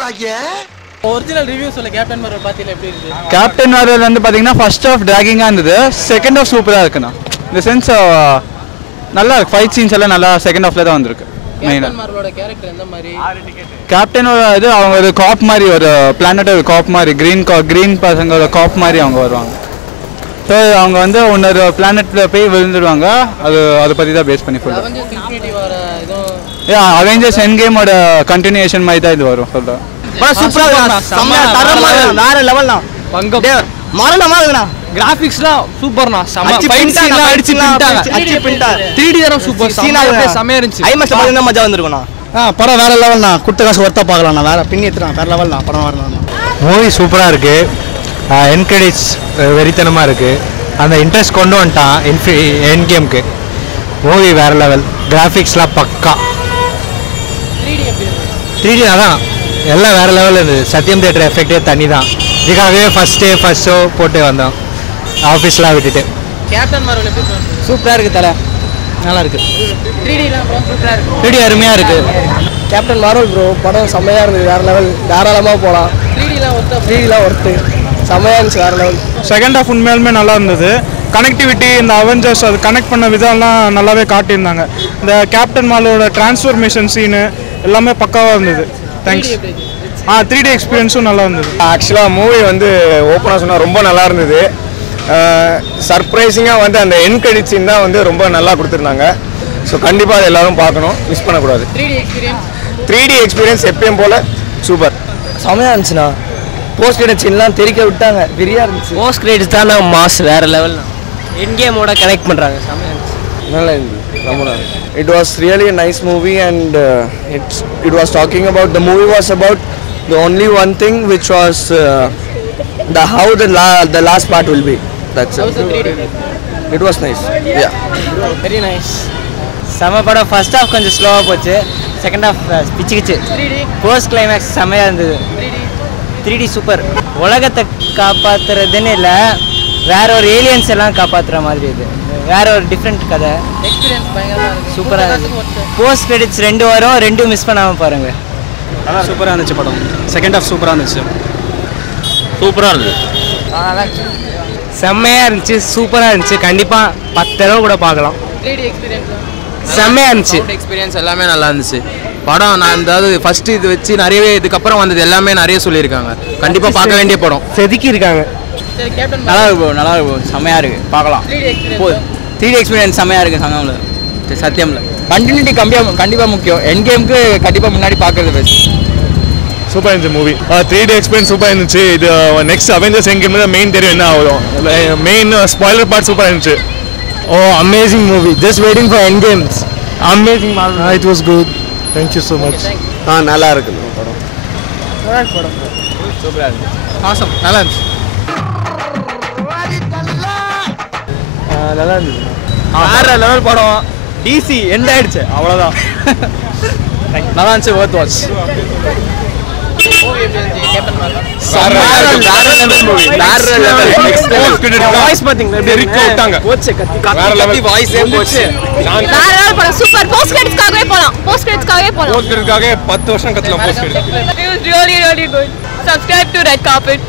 விடுறாங்க. Original review சொல்ல captain Marvel பாத்தீங்களா எப்படி இருக்கு? கேப்டன் மார்வல் வந்து பாத்தீங்கன்னா ஃபர்ஸ்ட் ஹாஃப் டிராகிங்கா இருந்தது, செகண்ட் ஹாஃப் சூப்பரா இருக்குண்ணா. இந்த சென்ஸ் நல்லா இருக்கு, ஃபைட் சீன்ஸ் எல்லாம் நல்லா செகண்ட் ஹாஃப்ல தான் வந்திருக்கு. கேப்டன் மார்வலோட கேரக்டர் எந்த மாதிரி? கேப்டனோட இது அவங்க ஒரு காப் மாதிரி, ஒரு பிளானட் ஒரு காப் மாதிரி, கிரீன் பசங்களோட காப் மாதிரி அவங்க வருவாங்க. ஸோ அவங்க வந்து இன்னொரு பிளானட்ல போய் விழுந்துடுவாங்க. அதை பற்றி தான் பேஸ் பண்ணி ஃபுல்லாக. அவெஞ்சர்ஸ் எண்ட் கேமோட கண்டினியூஷன் மாதிரி தான் இது வரும். சொல்கிறேன் வேற லெவல்ண்ணா. மரணமா இருக்குண்ணா. கிராபிக்ஸ்லாம் சூப்பர்ண்ணா. செம ஃபைட் சீன்லாம் அடிச்சு பின்ட்டாங்க. 3D தான் சூப்பர். சீனா செமையா இருந்துச்சு. ஐமேக்ஸ்ல பார்த்தா மஜா வந்திருக்குண்ணா. படம் வேற லெவல்ண்ணா. குடுத்த காசு ஒர்த்தா பார்க்கலாம்ண்ணா. வேற பின்னி எடுத்துறான். வேற லெவல்ண்ணா படம் வரலாம். மூவி சூப்பராக இருக்குது. என் கிரெடிட்ஸ் வெறித்தனமாக இருக்குது. அந்த இன்ட்ரெஸ்ட் கொண்டு வந்துட்டான் என் கேமுக்கு. மூவி வேறு லெவல். கிராஃபிக்ஸ்லாம் பக்கா. 3D அதான் எல்லாம் வேறு லெவலில் இருந்தது. சத்யம் தியேட்டர் எஃபெக்டே தனி தான். இதுக்காகவே ஃபஸ்ட் ஷோ போட்டு வந்தோம் ஆஃபீஸ்லாம் விட்டுட்டு. கேப்டன் மார்வல் எப்படி சூப்பராக இருக்குது தலை. நல்லா இருக்குது. 3D அருமையாக இருக்குது. கேப்டன் மார்வல் ப்ரோ படம் செம்மையாக இருந்தது. வேறு லெவல். தாராளமாக போகலாம். 3Dலாம் ஒர்த்து செம்மையாக இருந்துச்சு. வேறு லெவல். செகண்ட் ஹாஃப் உண்மையாலுமே நல்லா இருந்தது. கனெக்டிவிட்டி, இந்த அவெஞ்சர்ஸ் அது கனெக்ட் பண்ண விதம்லாம் நல்லாவே காட்டியிருந்தாங்க. இந்த கேப்டன் மார்வலோட டிரான்ஸ்ஃபர்மேஷன் சீனு எல்லாமே பக்காவாக இருந்தது. தேங்க்ஸ். 3D எக்ஸ்பீரியன்ஸும் நல்லா இருந்தது. ஆக்சுவலாக மூவி வந்து ஓப்பனாக சொன்னால் ரொம்ப நல்லா இருந்தது. சர்ப்ரைசிங்காக வந்து அந்த என் கிரெடிட் சீன் தான் வந்து ரொம்ப நல்லா கொடுத்துருந்தாங்க. ஸோ கண்டிப்பாக அதை எல்லோரும் பார்க்கணும், மிஸ் பண்ணக்கூடாது. 3D எக்ஸ்பீரியன்ஸ் எப்பயும் போல் சூப்பர். செம்மையாக இருந்துச்சுண்ணா. போஸ்ட் கிரெடிட் சீன்லாம் தெரிக்க விட்டாங்க. வெறியாக இருந்துச்சு. போஸ்ட் கிரெடிட்ஸ் தான் மாஸ் வேறு லெவல்ண்ணா. என் கேமோட கனெக்ட் பண்ணுறாங்க. செம்மையாக இருந்துச்சு. நல்லா இருந்தது. ரொம்ப நல்லா. It was really a nice movie and it was talking about, the movie was about the only one thing which was how the last part will be. That's it. It was nice. Yeah. Very nice. செம படம். First half கொஞ்சம் ஸ்லோவாக போச்சு. Second half பிச்சுக்கிச்சு. Post climax செம்மையாக இருந்தது. 3D super. உலகத்தை காப்பாற்றுறதுன்னு இல்லை, வேற ஒரு ஏலியன்ஸ் எல்லாம் காப்பாற்றுற மாதிரி. இது வேற ஒரு டிஃப்ரெண்ட் கதை. சூப்பராக இருந்துச்சு. போஸ்ட் கிரெடிட்ஸ் 2 வரும், 2 மிஸ் பண்ணாமல் பாருங்கள். சூப்பராக இருந்துச்சு படம். செகண்ட் ஹாஃப் சூப்பராக இருந்துச்சு. சூப்பராக இருந்தது. செம்மையாக இருந்துச்சு. சூப்பராக இருந்துச்சு. கண்டிப்பாக 10 தடவை கூட பார்க்கலாம். செம்மையாக இருந்துச்சு. எக்ஸ்பீரியன்ஸ் எல்லாமே நல்லா இருந்துச்சு. படம் நான் அதாவது ஃபர்ஸ்ட் இது வச்சு நிறையவே இதுக்கப்புறம் வந்தது எல்லாமே நிறைய சொல்லியிருக்காங்க. கண்டிப்பாக பார்க்க வேண்டிய படம். செதுக்கி இருக்காங்க. நல்லா இருக்கும், நல்லா இருக்கும். செம்மையாக இருக்குது, பார்க்கலாம். 3D எக்ஸ்பீரியன்ஸ் செம்மையாக இருக்குது. சங்கமில் சத்தியமில் கண்டினியூட்டி கண்டிப்பாக முக்கியம். என் கேமுக்கு கண்டிப்பாக முன்னாடி பார்க்குறது பெஸ்ட். சூப்பராக இருந்துச்சு மூவி. 3D எக்ஸ்பீரியன்ஸ் சூப்பராக இருந்துச்சு. இது நெக்ஸ்ட் அவெஞ்சர்ஸ் என் கேம் தான் மெயின் தெரியும் என்ன ஆகும். மெயின் ஸ்பாய்லர் பார்ட் சூப்பராக இருந்துச்சு. Amazing movie. Just waiting for N games. Amazing. It was good. Thank you so much. நல்லா இருக்குது படம். சூப்பராக இருந்துச்சு. ஆசம். நல்லா இருந்துச்சு. நல்லா இருந்துச்சு. வேற லெவல் படம். டிசி எண்ட் ஆயிடுச்சு, அவ்வளோதான். நல்லா இருந்துச்சு. Worth watch. வாய்ஸ் பாத்தீங்களா எப்படி ரிக் விட்டாங்க. போச்சு கத்தி வாய்ஸே போச்சு. வேற லெவல் படம். சூப்பர். போஸ்ட் கிரெடிட்ஸ்காகவே போலாம். போஸ்ட் கிரெடிட்ஸ்காகவே போலாம். போஸ்ட் கிரெடிட்ஸ்காக 10 வருஷம் கத்தலாம் post credits. It was really good. Subscribe to Red Carpet.